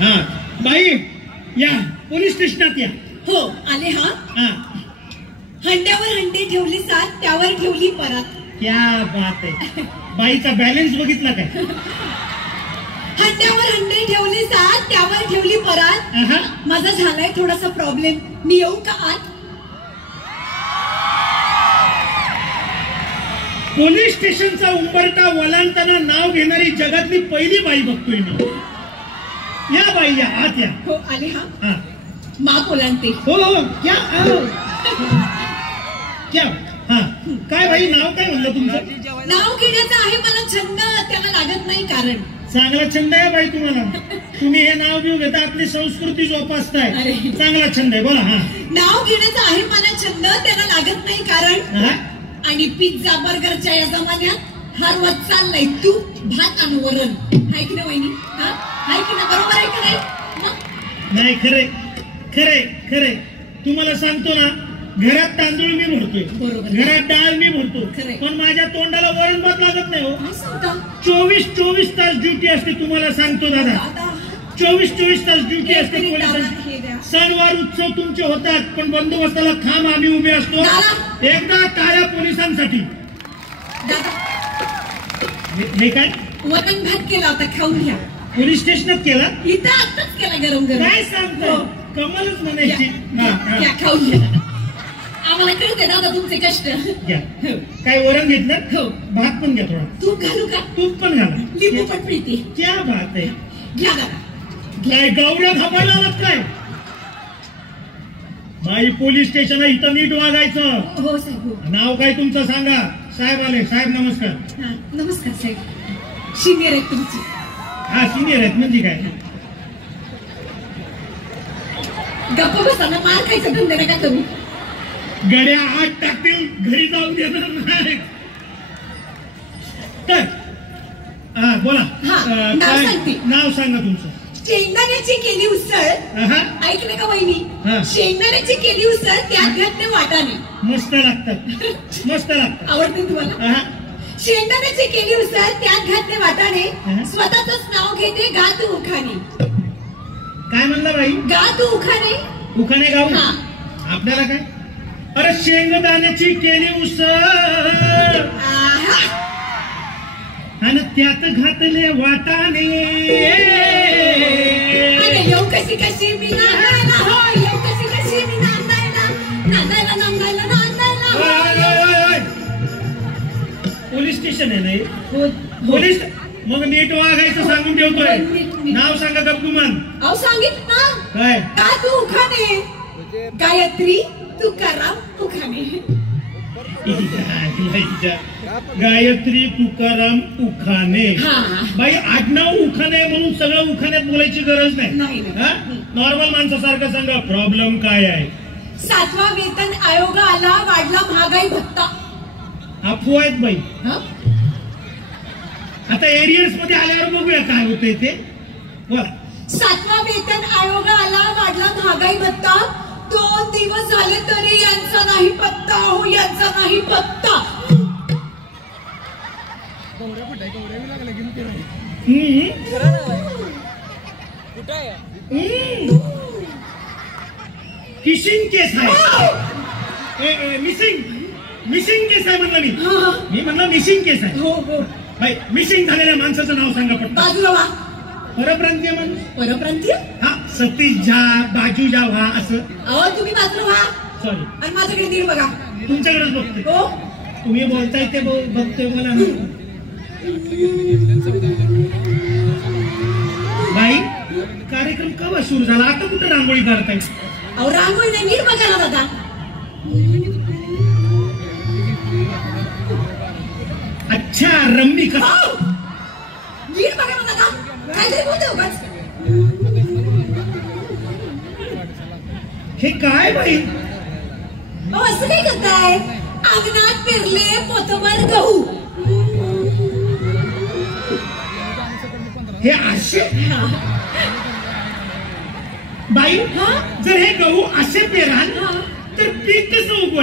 हा बाई या पोलीस स्टेशनात या. हो आले. हा हंड्यावर हंडे ठेवली सात त्यावर ठेवली परात. क्या बात आहे. बाईचा बॅलन्स बघितला काय. हंड्यावर हंडे ठेवली सात त्यावर ठेवली परात. माझा झालाय थोडासा प्रॉब्लेम, मी येऊ का आत. पोलीस स्टेशनचा उंबरठा ओलांडताना नाव घेणारी जगातली पहिली बाई बघतोय मी. या बाई या आत या. हो आले. हा माप ओलांडते. हो हो क्या क्या. हा काय बाई नाव काय म्हणलं तुमचं. नाव घेण्याचा आहे मला छंद, त्याला लागत नाही कारण. चांगला छंद आहे बाई तुम्हाला. तुम्ही हे नाव घेऊ घेता आपली संस्कृती जोपासताय. चांगला छंद आहे बोला. हा नाव घेण्याचा आहे मला छंद, त्याला लागत नाही कारण. आणि पिझ्झा बर्गरच्या या जमान्यात हा रोज चाललाय तूप भात आणि वरण. हाय की नाही वहिनी. हाय की नाही, बरोबर आहे की नाही. नाही खरे खरे खरे तुम्हाला सांगतो ना, घरात तांदूळ मी भरतोय, घरात डाळ मी भरतो, पण माझ्या तोंडाला वरण भात लागत नाही हो. 24 तास ड्युटी असते. तुम्हाला सांगतो दादा, 24 तास ड्युटी असते पोलिसांची. सणवार उत्सव तुमचे होतात, पण बंदोबस्ताला खांब आम्ही उभे असतो. एकदा टाळ्या पोलिसांसाठी. हे काय वरण भात केला होता, खाऊन घ्या. पोलीस स्टेशनात केला. इथं आताच केला गरम गरम. काय सांगतो, कमालच म्हणायची. खाऊन घ्या. आम्हाला कळते दादा तुमचे कष्ट. काय वरण घेतलं. हो भात पण घ्या. थोडा तूप घालू का. तूप पण घाला. लिंबू पण पिळते. क्या बात आहे. घ्या दादा. काय गावड्या थापायला आलात काय. बाई पोलीस स्टेशन इथं नीट वागायचं. हो साहेब. नाव काय तुमचं सांगा. साहेब आले. साहेब नमस्कार. नमस्कार साहेब. सिनियर आहेत तुमची. हा सिनियर आहेत म्हणजे काय. गप्प बसाना, मार खायचं धंदे नका करू. गड्या आत टाकतील, घरी जाऊन देणार नाही. तर बोला. नाव सांगा तुमचं. शेंगदाण्याची केली उसळ. ऐकलं का वहिनी. शेंगदाण्याची केली उसळ त्यात घातले वाटाणे. मस्त लागतात. मस्त लागतात. आवडते तुम्हाला. शेंगदाण्याची केली उसळ त्यात घातले वाटाणे. स्वतःच नाव घेते गात उखाणे. काय म्हणला बाई. गात उखाणे. उखाणे गाव. आपल्याला काय. अरे शेंगदाण्याची केली उसळ आणि त्यात घातले वाटाणे. येऊ कशी कशी मी नांदायला. हो येऊ कशी कशी मी नांदायला. नांदायला नांदायला नांदायला. पोलीस स्टेशन आहे नाही. पोलीस मग नीट वागायचं सांगून ठेवतोय. नाव सांगा गप्पुमान. अहो सांगित ना. काय गात उखाणे. गायत्री तुकाराम उखाणे. गायत्री तुकाराम उखाणे. बाई आडनाव उखाणे म्हणून सगळं उखाण्यात बोलायची गरज नाही. नॉर्मल माणसासारखं सांगा. प्रॉब्लेम काय आहे. 7वा वेतन आयोग आला, वाढला महागाई भत्ता. अफवा आहेत बाई. आता एरियर्स मध्ये आल्यावर बघूया काय होतंय ते. 7वा वेतन आयोग आला, वाढला महागाई भत्ता. 2 दिवस झाले तरी यांचा नाही पत्ता. हो यांचा नाही पत्ता. फिशिंग केस आहे. मिसिंग केस आहे म्हणलं मी म्हणलं मिसिंग केस आहे. हो हो बाई मिसिंग झालेल्या माणसाचं नाव सांगा पटकन. बाजूला वा. परप्रांतीय माणूस. परप्रांतीय. सतीश झा, बाजू झा व्हा असं. तुम्ही बाजूला व्हा. सॉरी. आणि माझ्याकडे नीट बघा. तुमच्याकडेच बघते. हो तुम्ही बोलताय ते बघतोय मला. बाई कार्यक्रम केव्हा सुरू झाला. आता कुठं रांगोळी काढताय. अहो रांगोळी नाही, नीट बघा ना दादा. अच्छा रम्मी का. नीट बघा ना दादा. काहीतरी बोलते उगाच. हे काय बाई. असं काय करताय. अंगणात पेरले पोतभर गहू. हे असे बाई. जर हे गहू असे पेराल तर पीक कसं उगवल.